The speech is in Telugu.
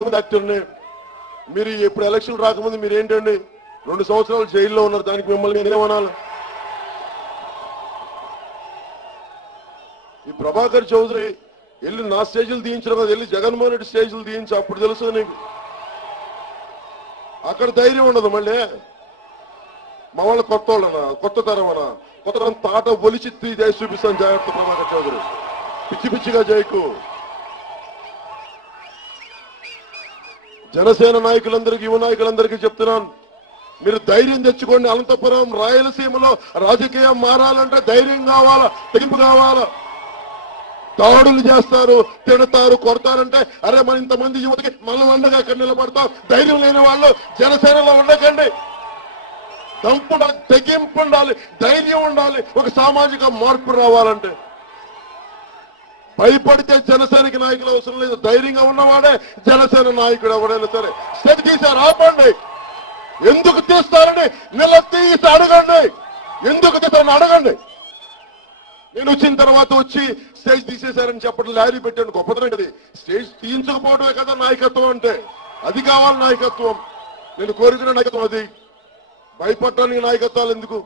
యాక్టర్ని మీరు ఇప్పుడు ఎలక్షన్ రాకముందు మీరు ఏంటండి 2 సంవత్సరాలు జైల్లో ఉన్నారు. దానికి మిమ్మల్ని నేనేమనాలి? ఈ ప్రభాకర్ చౌదరి వెళ్ళి నా స్టేజ్లు తీయించడం కదా, వెళ్ళి జగన్మోహన్ రెడ్డి స్టేజ్లు తీయించి అప్పుడు తెలుసు నీకు. అక్కడ ధైర్యం ఉండదు. మళ్ళీ మా వాళ్ళు కొత్త వాళ్ళనా, కొత్త తరమనా, కొత్త తరం తాట ఒలిచి చేసి చూపిస్తాను. జాగ్రత్త ప్రభాకర్ చౌదరి, పిచ్చి పిచ్చిగా చేయకు. జనసేన నాయకులందరికీ, యువ నాయకులందరికీ చెప్తున్నాను, మీరు ధైర్యం తెచ్చుకోండి. అనంతపురం రాయలసీమలో రాజకీయం మారాలంటే ధైర్యం కావాలా, తెగింపు కావాలా. దాడులు చేస్తారు, తిడతారు, కొడతారంటే అరే మన ఇంతమంది యువతకి మనం అండగా అక్కడ నిలబడతాం. ధైర్యం లేని వాళ్ళు జనసేనలో ఉండకండి. దంపు ఉండాలి, తెగింపు ఉండాలి, ధైర్యం ఉండాలి. ఒక సామాజిక మార్పు రావాలంటే భయపడితే జనసేనకి నాయకులు అవసరం లేదు. ధైర్యంగా ఉన్నవాడే జనసేన నాయకుడు. ఎవరైనా సరే స్టెప్ తీశారు, ఆపండి. ఎందుకు తీస్తారని నిలదీసి అడగండి. ఎందుకు తీస్తారని అడగండి. నేను వచ్చిన తర్వాత వచ్చి స్టేజ్ తీసేశారని చెప్పడం, లారీ పెట్టాను, గొప్పతనం కదా. స్టేజ్ తీయించకపోవడమే కదా నాయకత్వం అంటే. అది కావాలి నాయకత్వం. నేను కోరుకునే నాయకత్వం అది. భయపడటానికి నాయకత్వాలు ఎందుకు?